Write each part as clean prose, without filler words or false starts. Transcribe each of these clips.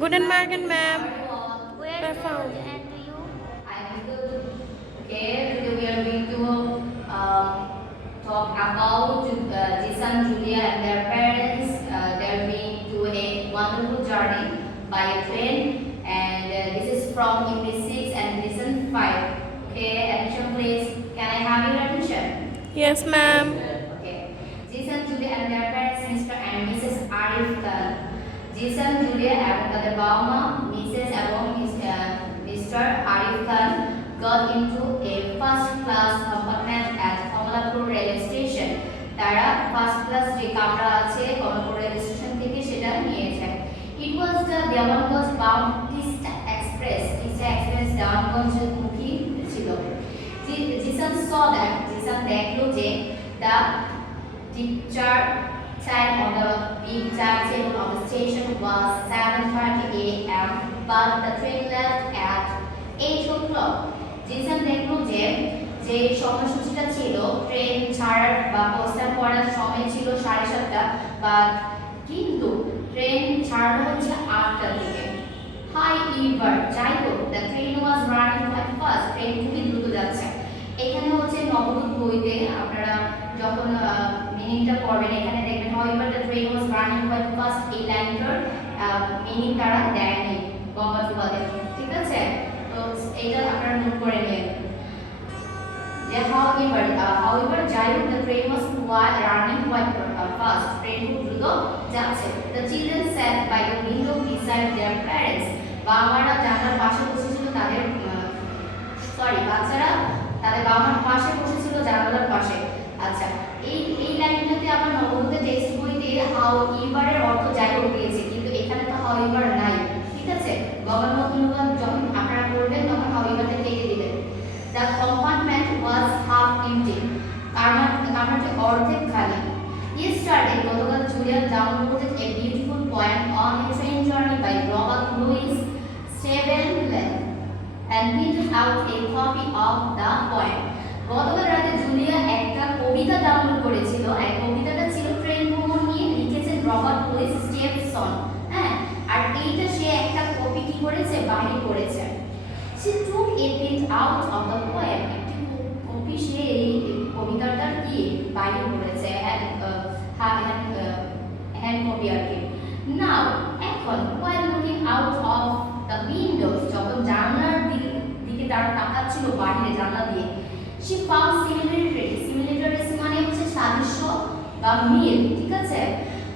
Guten Morgen, ma'am. Where I good found. and you? I'm good. Okay, today we are going to talk about Jason, Julia, and their parents. They're going to a wonderful journey by a train, and this is from English 6 and lesson 5. Okay, attention please. Can I have your attention? Yes, ma'am. Okay. Jason, Julia, and their parents, Mr. and Mrs. Arif Khan. Jason, Julia, এবং তাদের বাবা মা Mrs এবং mister Arif Khan got into a first class compartment at Kamalapur railway station. তারা first class যে কামরা আছে Kamalapur railway station থেকে সেটা নিয়েছে। It was the Dewanganj bound Teesta express. Teesta express Dewanganj মুখী ছিল। জিসান saw that জিসান দেখলো যে the departure time on the big timetable of the station was 7:30 a.m. but the train left at 8 o'clock. Jisan দেখলো যে যে সময়সূচিটা ছিল ট্রেন ছাড়ার বা প্রস্থান করার সময় ছিল 7:30 বাট কিন্তু ট্রেন ছাড়লো হচ্ছে 8টার দিকে। However, যাই হোক the train was running quite fast. Train খুবই দ্রুত যাচ্ছে। এখানে হচ্ছে নবরূপ বইতে আপনারা যখন মিনিংটা পড়বেন এখানে দেখবেন however the train was running quite fast এই লাইনটার মিনিং তারা দেয়নি বঙ্গানুবাদে, ঠিক আছে? তো এটা আপনারা নোট করে নিন যে however যাই হোক the train was running quite fast, train খুব দ্রুত যাচ্ছে। The children sat by the window beside their parents. বাবা-মারা জানালার পাশে বসেছিল তাদের বাচ্চারা তাদের বাবা-মার পাশে বসেছিল জানালার পাশে। আচ্ছা, এই লাইনটাতে আবার নবগত টেক্সট বইতে হাউ ইভারের অর্থ যাই হোক দিয়েছে, কিন্তু এখানে তো হাউ ইভার নাই, ঠিক আছে? গগনমত অনুবাদ যখন আপনারা করবেন তখন হাউ ইভারটা কেটে দিবেন। The compartment was half empty, কামরাটি অর্ধেক খালি। Yesterday, গতকাল Julia downloaded a beautiful poem on a train journey by Robert Louis Stevenson and printed out a copy of the poem. গতকাল রাতে জুলিয়া একটা কবিতা ডাউনলোড করেছিল। এই কবিতাটা ছিল ট্রেন ভ্রমণ নিয়ে, লিখেছেন রবার্ট লুইস স্টিভেনসন। হ্যাঁ, আর এইটা সে একটা কপি কি করেছে, বাহির করেছে। She took a print out of the poem. একটি কপি সে এই কবিতাটার কি বাহির করেছে, হ্যান্ড কপি আর কি। Now, এখন while looking out of the windows, যখন জানলার দিকে তারা তাকাচ্ছিল বাইরে জানলা দিয়ে, she found similarities মানে হচ্ছে সাদৃশ্য বা মিল, ঠিক আছে?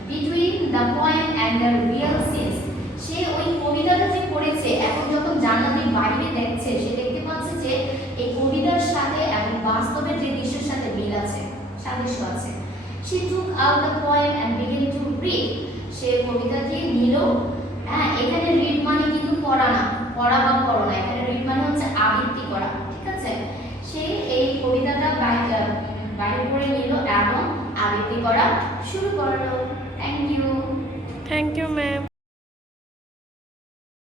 between the poem and the real scenes. সে ওই কবিতাটা যে পড়েছে এখন যখন জানলা দিয়ে বাইরে দেখছে সে দেখতে পাচ্ছে যে এই কবিতার সাথে এবং বাস্তবের যে দৃশ্যের সাথে মিল আছে, সাদৃশ্য আছে। she took out the poem and began to read. সে কবিতাটি নিল। হ্যাঁ, এখানে রিড মানে কিন্তু পড়া না, পড়া বা পড়ো না, এখানে রিড মানে হচ্ছে আবৃত্তি করা, ঠিক আছে? সে এই কবিতাটা বাইরে করে নিল এবং আবৃত্তি করা শুরু করলো। Thank you. Thank you, ma'am.